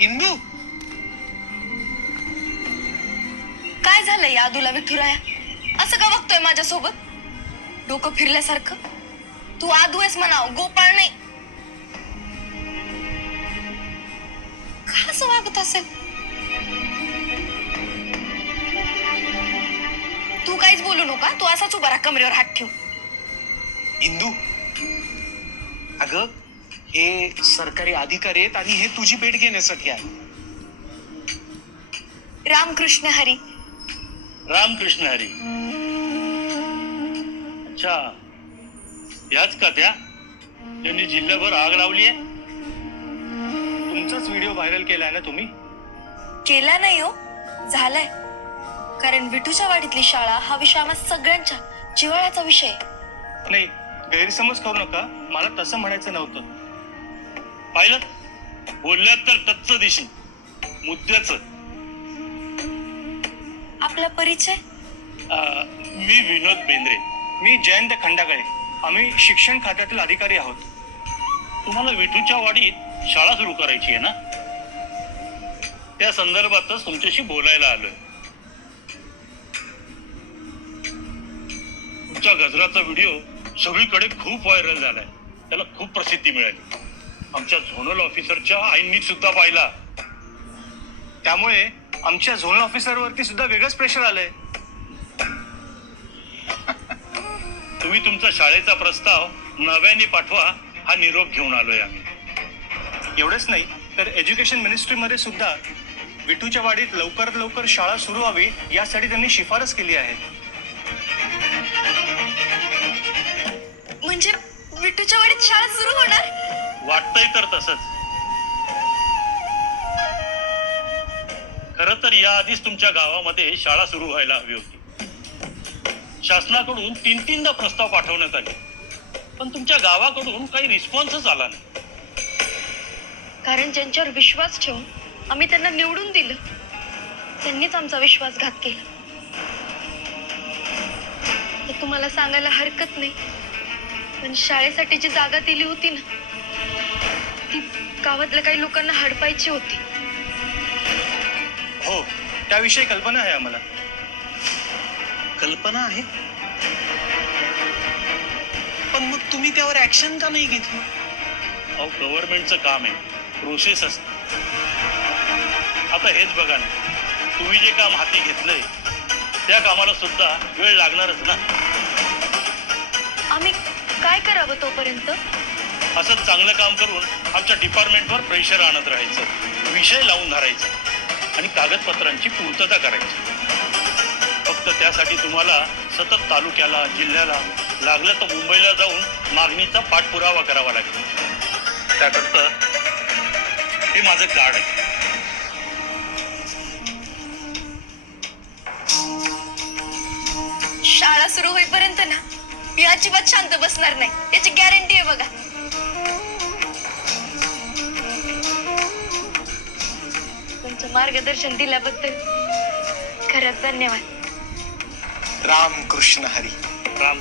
इंदू, काय झालंय यादूला विठुराया? असं का बघतोय माझ्यासोबत? डोकं फिरल्यासारखं. तू आदू आहेस म्हणाव, गोपाळ नाही. का असं वागत असेल? तू काहीच बोलू नका. तू असाच उभा राहा, कमरेवर हात ठेव. इंदू, अगं हे सरकारी अधिकारी आहेत आणि हे तुझी भेट घेण्यासाठी आहे. रामकृष्ण हरी. रामकृष्ण हरी. अच्छा, याच का त्या त्यांनी जिल्ह्याभर आग लावली आहे? तुमचाच व्हिडिओ व्हायरल केलाय ना तुम्ही? केला नाही हो, झालाय. कारण विठूच्या वाडीतली शाळा हा विषय आम्हा सगळ्यांच्या जिव्हाळ्याचा विषय आहे. नाही, गैरसमज करू नका. मला तसं म्हणायचं नव्हतं. पाहिलं, बोलल्यात तर टच्च दिशी मुद्द्याच. आपला परिचय? मी विनोद बेंद्रे. मी जयंत खंडागळे. आम्ही शिक्षण खात्यातील अधिकारी आहोत. तुम्हाला विठूच्या वाडीत शाळा सुरू करायची आहे ना? त्या संदर्भातच तुमच्याशी बोलायला आलोय. तुमच्या गजराचा व्हिडिओ सगळीकडे खूप व्हायरल झालाय. त्याला खूप प्रसिद्धी मिळाली. आमच्या झोनल ऑफिसरच्या आईंनी सुद्धा पाहिला. त्यामुळे आमच्या झोनल ऑफिसरवरती सुद्धा वेगळंच प्रेशर आलंय. तुम्ही तुमचा शाळेचा प्रस्ताव नव्याने पाठवा हा निरोप घेऊन आलोय आम्ही. एवढंच नाही तर एज्युकेशन मिनिस्ट्रीमध्ये सुद्धा विठूच्या वाडीत लवकरात लवकर शाळा सुरू व्हावी यासाठी त्यांनी शिफारस केली आहे. म्हणजे विठूच्या वाडीत शाळा सुरू होणार? वाटतंय तर तसंच. खरं तर याआधीच तुमच्या गावामध्ये शाळा सुरू व्हायला हवी होती. शासनाकडून 3-3दा प्रस्ताव पाठवण्यात आले, पण तुमच्या गावाकडून काही रिस्पॉन्सच आला नाही. कारण ज्यांच्यावर विश्वास ठेवून आम्ही त्यांना निवडून दिलं, त्यांनीच आमचा विश्वासघात केला. हे तुम्हाला सांगायला हरकत नाही, पण शाळेसाठी जी जागा दिली होती ना, ती गावातल्या काही लोकांना हडपायची होती. हो, त्याविषयी कल्पना आहे आम्हाला. कल्पना आहे, पण मग तुम्ही त्यावर ऍक्शन का नाही घेतली? अहो, गव्हर्नमेंटचं काम आहे, प्रोसेस असते. आता हेच बघा ना, तुम्ही जे काम हाती घेतलंय त्या कामाला सुद्धा वेळ लागणारच ना. आम्ही काय करावं तोपर्यंत? असंच चांगलं काम करून आमच्या डिपार्टमेंटवर प्रेशर आणत राहायचं, विषय लावून धरायचा आणि कागदपत्रांची पूर्तता करायची. फक्त त्यासाठी तुम्हाला सतत तालुक्याला, जिल्ह्याला, लागलं तर मुंबईला जाऊन मागणीचा पाठपुरावा करावा लागेल. त्याकरता हे माझं कार्ड आहे. शाळा सुरू होईपर्यंत ना मी अजिबात शांत बसणार नाही, याची गॅरंटी आहे बघा. तुमचं मार्गदर्शन दिल्याबद्दल खरंच धन्यवाद. रामकृष्ण हरी. राम